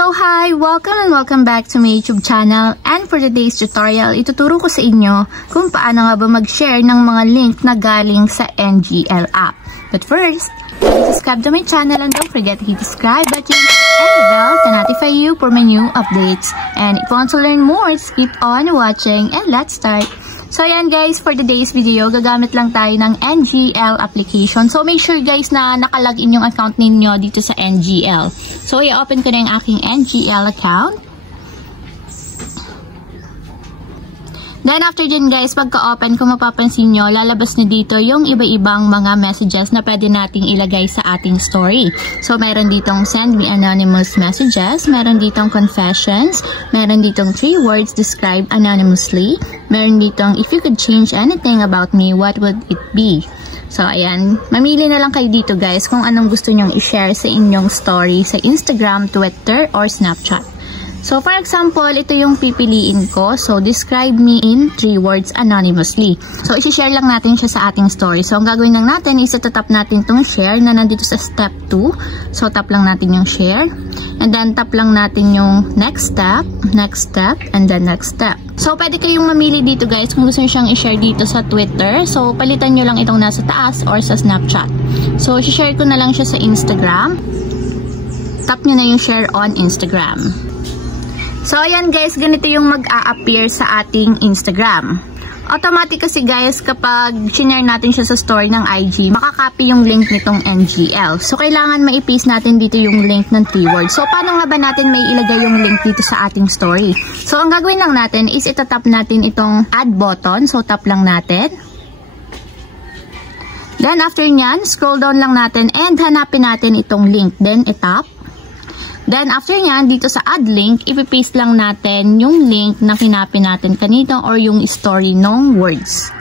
So hi! Welcome and welcome back to my YouTube channel, and for today's tutorial, ituturo ko sa inyo kung paano nga ba mag-share ng mga link na galing sa NGL app. But first, subscribe to my channel and don't forget to hit the subscribe button and the bell to notify you for my new updates. And if you want to learn more, just keep on watching and let's start! So ayan guys, for today's video, gagamit lang tayo ng NGL application. So make sure guys na nakalagin yung account ninyo dito sa NGL. So i-open ko na yung aking NGL account. Then after dyan guys, pagka-open, kung mapapansin nyo, lalabas na dito yung iba-ibang mga messages na pwede nating ilagay sa ating story. So meron ditong send me anonymous messages, meron ditong confessions, meron ditong 3 words described anonymously, meron ditong if you could change anything about me, what would it be? So ayan, mamili na lang kayo dito guys kung anong gusto nyong i-share sa inyong story sa Instagram, Twitter, or Snapchat. So, for example, ito yung pipiliin ko. So, describe me in 3 words anonymously. So, isi-share lang natin siya sa ating story. So, ang gagawin lang natin is tap natin itong share na nandito sa step 2. So, tap lang natin yung share. And then, tap lang natin yung next step, and then next step. So, pwede kayong mamili dito guys kung gusto nyo siyang i-share dito sa Twitter. So, palitan nyo lang itong nasa taas or sa Snapchat. So, isi-share ko na lang siya sa Instagram. Tap nyo na yung share on Instagram. So, ayan guys, ganito yung mag-a-appear sa ating Instagram. Automatic kasi guys, kapag sinare natin siya sa story ng IG, makakopy yung link nitong NGL. So, kailangan ma-paste natin dito yung link ng 3 words. So, paano nga ba natin may ilagay yung link dito sa ating story? So, ang gagawin lang natin is itatap natin itong add button. So, tap lang natin. Then, after nyan, scroll down lang natin and hanapin natin itong link. Then, itap. Then, after nyan, dito sa add link, ipipaste lang natin yung link na kinapin natin kanito or yung story ng words.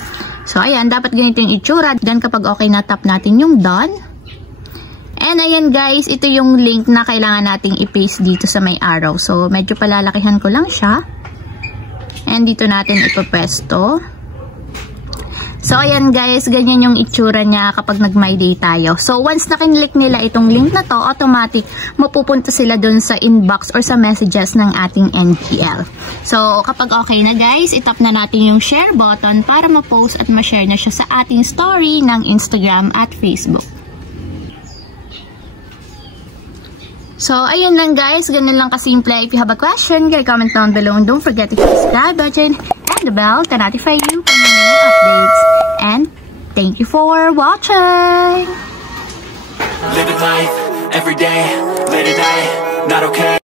So, ayan, dapat ganito yung itsura. Then, kapag okay na, tap natin yung done. And, ayan guys, ito yung link na kailangan nating ipaste dito sa may arrow. So, medyo palalakihan ko lang siya. And, dito natin ipapwesto. So, ayan guys, ganyan yung itsura niya kapag nag-my day tayo. So, once na kinlik nila itong link na to, automatic mapupunta sila dun sa inbox or sa messages ng ating NGL. So, kapag okay na guys, itap na natin yung share button para ma-post at ma-share na siya sa ating story ng Instagram at Facebook. So, ayun lang guys, ganun lang kasimple. If you have a question, comment down below and don't forget to hit the subscribe button and the bell to notify you for new updates. And thank you for watching! Living life, every day, late at night, not okay.